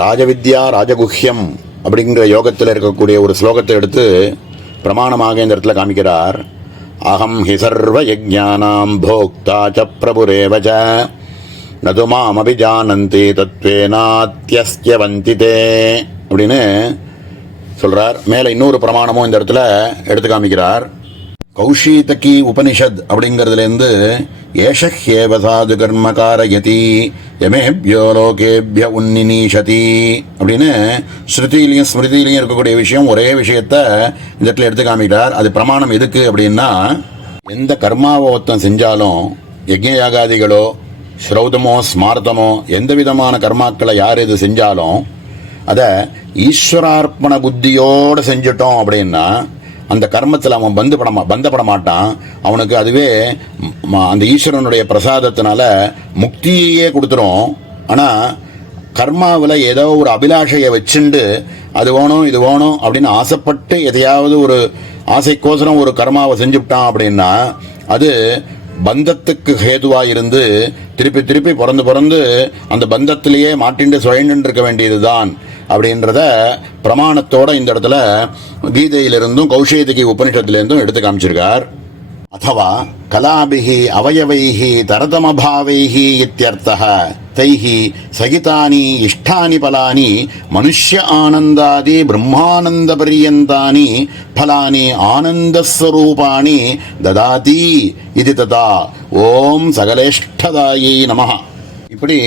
ராஜவித்யா ராஜகுஹ்யம் அப்படிங்கிற யோகத்தில் இருக்கக்கூடிய ஒரு ஸ்லோகத்தை எடுத்து பிரமாணமாக இந்த இடத்துல காமிக்கிறார். அகம் ஹி சர்வ யஜ்ஞானாம் போக்தா ச பிரபுரேவ ச நது மாம் அபிஜானந்தி தத்வேனாத்யஸ்யவந்தி தே அப்படின்னு சொல்கிறார். மேலே இன்னொரு பிரமாணமும் இந்த இடத்துல எடுத்து காமிக்கிறார். கௌஷீதகி உபனிஷத் அப்படிங்கிறதுலேருந்து ஏஷஹ்யேவ சாது கர்ம காரயதி யமேப்யோ லோகேப்ய உன்னினீஷதி அப்படின்னு ஸ்ருதியிலையும் ஸ்மிருதியிலையும் இருக்கக்கூடிய விஷயம் ஒரே விஷயத்தை இந்த இடத்துல எடுத்து காமிக்கிறார். அது பிரமாணம் எதுக்கு அப்படின்னா எந்த கர்மாவோத்தம் செஞ்சாலும் யஜ்ஞ யாகாதிகளோ ஸ்ரௌதமோ ஸ்மார்த்தமோ எந்த விதமான கர்மாக்களை யார் இது செஞ்சாலும் அதை ஈஸ்வரார்ப்பண புத்தியோடு செஞ்சிட்டோம் அப்படின்னா அந்த கர்மத்தில் அவன் பந்தப்பட மாட்டான். அவனுக்கு அதுவே அந்த ஈஸ்வரனுடைய பிரசாதத்தினால முக்தியே கொடுத்துரும். ஆனால் கர்மாவில் ஏதோ ஒரு அபிலாஷையை வச்சுண்டு அது வேணும் இது வேணும் அப்படின்னு ஆசைப்பட்டு எதையாவது ஒரு ஆசைக்கோசரம் ஒரு கர்மாவை செஞ்சுவிட்டான் அப்படின்னா அது பந்தத்துக்கு ஹேதுவாக இருந்து திருப்பி திருப்பி பிறந்து அந்த பந்தத்திலேயே மாட்டின்று சுழண்டு இருக்க வேண்டியதுதான் அப்படின்றத பிரமாணத்தோட இந்த இடத்துல கீதையிலிருந்தும் கௌஷேதிகி உபனிஷத்திலிருந்தும் எடுத்து காமிச்சிருக்கார். அத்தவா கலாபிஹி அவயவைஹி தரதமபாவைஹி இத்யர்த்தः தைஹி சகிதானி இஷ்டானி பலானி மனுஷ்ய ஆனந்தாதி பிரம்மானந்த பரியந்தானி பலானி ஆனந்தஸ்வரூபாணி ததாதி இது ததா ஓம் சகலேஷ்டதாயை நமஹ. இப்படி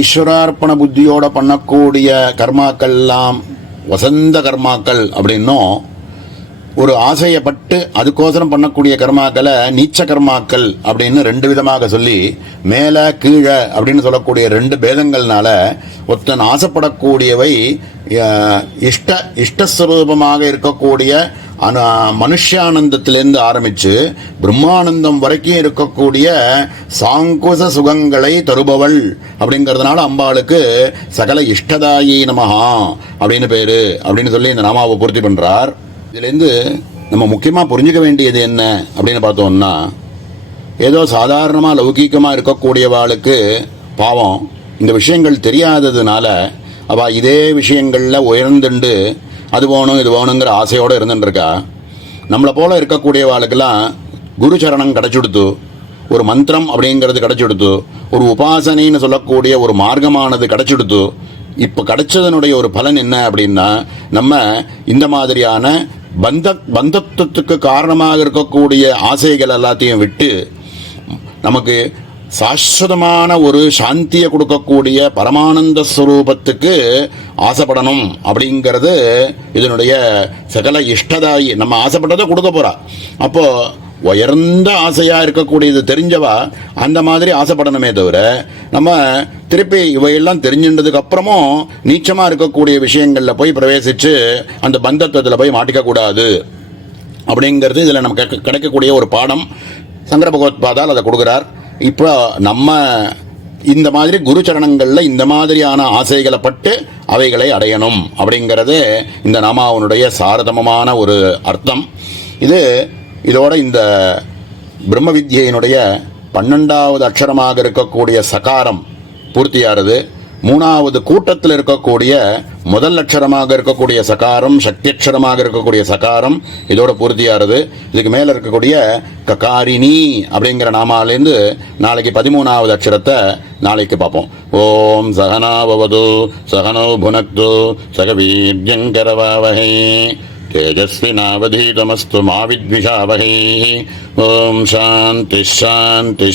ஈஸ்வரார்ப்பண புத்தியோட பண்ணக்கூடிய கர்மாக்கள்லாம் வசந்த கர்மாக்கள் அப்படின்னும், ஒரு ஆசையப்பட்டு அதுக்கோசரம் பண்ணக்கூடிய கர்மாக்களை நீச்ச கர்மாக்கள் அப்படின்னு ரெண்டு விதமாக சொல்லி மேலே கீழே அப்படின்னு சொல்லக்கூடிய ரெண்டு பேதங்கள்னால ஒருத்தன் ஆசைப்படக்கூடியவை இஷ்டஸ்வரூபமாக இருக்கக்கூடிய மனுஷானந்தத்திலேருந்து ஆரம்பித்து பிரம்மானந்தம் வரைக்கும் இருக்கக்கூடிய சாங்குச சுகங்களை தருபவள் அப்படிங்கிறதுனால அம்பாளுக்கு சகல இஷ்டதாயி நமஹா அப்படின்னு பேர் அப்படின்னு சொல்லி இந்த நாமாவை பூர்த்தி பண்ணுறார். இதுலேருந்து நம்ம முக்கியமாக புரிஞ்சுக்க வேண்டியது என்ன அப்படின்னு பார்த்தோம்னா, ஏதோ சாதாரணமாக லௌகீகமாக இருக்கக்கூடியவாளுக்கு பாவம் இந்த விஷயங்கள் தெரியாததுனால அவள் இதே விஷயங்களில் உயர்ந்துண்டு அது வேணும் இது வேணுங்கிற ஆசையோடு இருந்துட்டுருக்கா. நம்மளை போல் இருக்கக்கூடியவாளுக்கெல்லாம் குரு சரணம் கிடச்சிடுத்து, ஒரு மந்திரம் அப்படிங்கிறது கிடச்சிடுத்து, ஒரு உபாசனைன்னு சொல்லக்கூடிய ஒரு மார்க்கமானது கிடச்சிடுத்து. இப்போ கிடைச்சதனுடைய ஒரு பலன் என்ன அப்படின்னா, நம்ம இந்த மாதிரியான பந்தத்துவத்துக்கு காரணமாக இருக்கக்கூடிய ஆசைகள் எல்லாத்தையும் விட்டு நமக்கு சாஸ்வதமான ஒரு சாந்தியை கொடுக்கக்கூடிய பரமானந்த ஸ்வரூபத்துக்கு ஆசைப்படணும் அப்படிங்கிறது இதனுடைய சகல இஷ்டதாயி. நம்ம ஆசைப்பட்டதை கொடுக்க போகிறா. அப்போது உயர்ந்த ஆசையாக இருக்கக்கூடியது தெரிஞ்சவா அந்த மாதிரி ஆசைப்படணுமே தவிர நம்ம திருப்பி இவையெல்லாம் தெரிஞ்சின்றதுக்கு அப்புறமும் நீச்சமாக இருக்கக்கூடிய விஷயங்களில் போய் பிரவேசித்து அந்த பந்தத்துவத்தில் போய் மாட்டிக்கக்கூடாது அப்படிங்கிறது இதில் நமக்கு கிடைக்கக்கூடிய ஒரு பாடம். சங்கர பகவத்பாதால் அதை கொடுக்குறார். இப்போ நம்ம இந்த மாதிரி குரு சரணங்களில் இந்த மாதிரியான ஆசைகளை பட்டு அவைகளை அடையணும் அப்படிங்கிறது இந்த நாமாவனுடைய சாரதமமான ஒரு அர்த்தம். இதோட இந்த பிரம்ம வித்யினுடைய 12வது அக்ஷரமாக இருக்கக்கூடிய சகாரம் பூர்த்தியாகிறது. 3வது கூட்டத்தில் இருக்கக்கூடிய முதல் அக்ஷரமாக இருக்கக்கூடிய சகாரம், சக்தியக்ஷரமாக இருக்கக்கூடிய சகாரம் இதோட பூர்த்தியாகிறது. இதுக்கு மேலே இருக்கக்கூடிய ககாரிணி அப்படிங்கிற நாமாலேருந்து நாளைக்கு 13வது அக்ஷரத்தை நாளைக்கு பார்ப்போம். ஓம் சகனா பவது சகனோ புனக்து சகவீர்யங்கரவாவஹை तेजस्विनावधीतमस्तु मा विद्विषावहै. ओम शांति शांति.